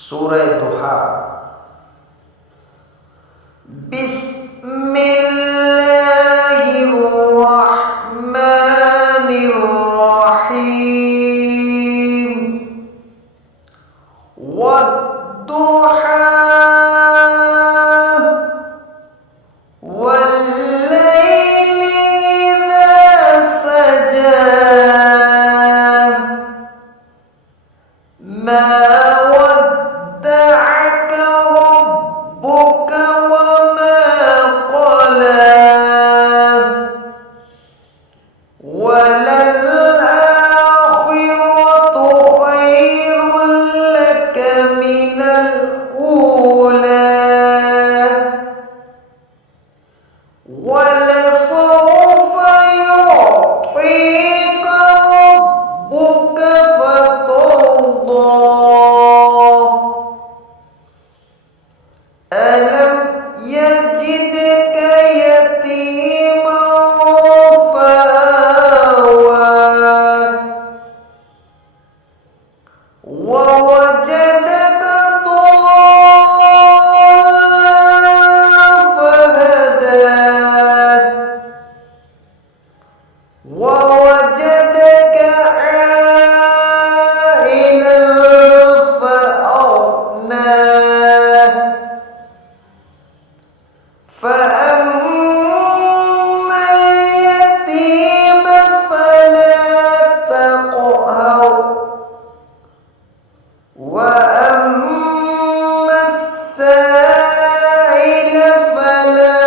সূরা দোহা। বিসমিল্লাহির রহমানির রহিম। ওয়াদ-দুহা ওয়াল-লাইলি ইযা সাজা মা ওয়াদ্দা'আকা রাব্বুকা ওয়া মা ক্বালা ওয়ালাল-আখিরাতু খায়রুল লাকা মিনাল উলা ওয়ালাসাওফা ইউ'তিকা রাব্বুকা ফাতারদা ألم يجدك يتيما فآوى ووجدك ضالا فهدى ووجدك عائلا فأغنى فأما اليتيم فلا تقهر وأما السائل فلا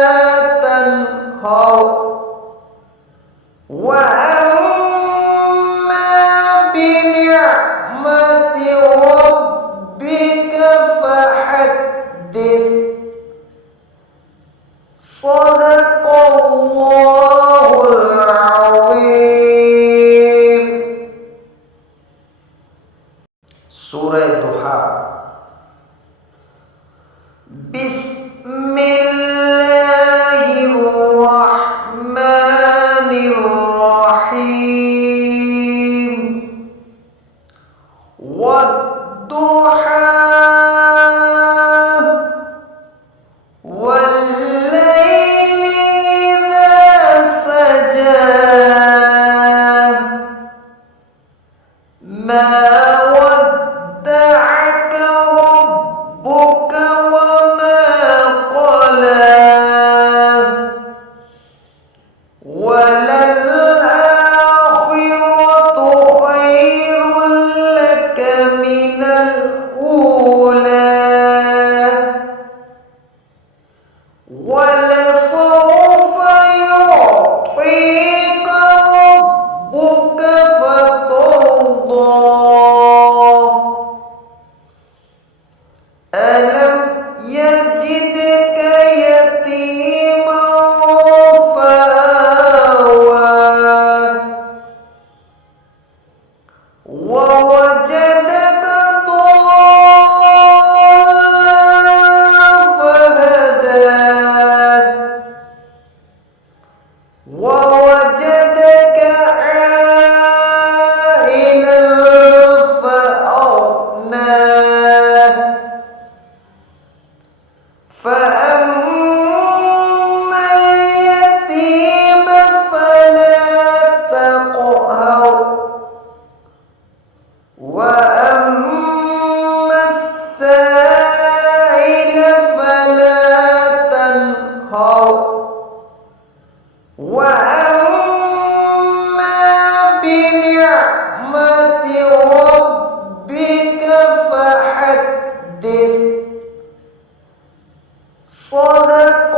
تنهر وأما بنعمة ربك فحدث صدق الله العظيم. সূরা দোহা। বিসমিল্লাহির রহমানির রহিম। ওয়াদ-দুহা ওয়াল-লাইলি ইযা সাজা মা ওয়াদ্দা'আকা রাব্বুকা ওয়া মা ক্বালা ওয়ালাল-আখিরাতু খায়রুল লাকা মিনাল উলা ওয়ালাসাওফা ইউ'তিকা রাব্বুকা ফাতারদা ألم يجدك يتيما فآوى ووجدك ضالا فهدى ووجدك عائلا فأغنى فأما اليتيم فلا تقهر وأما السائل فلا تنهر وأما بنعمة ربك فحدث صدق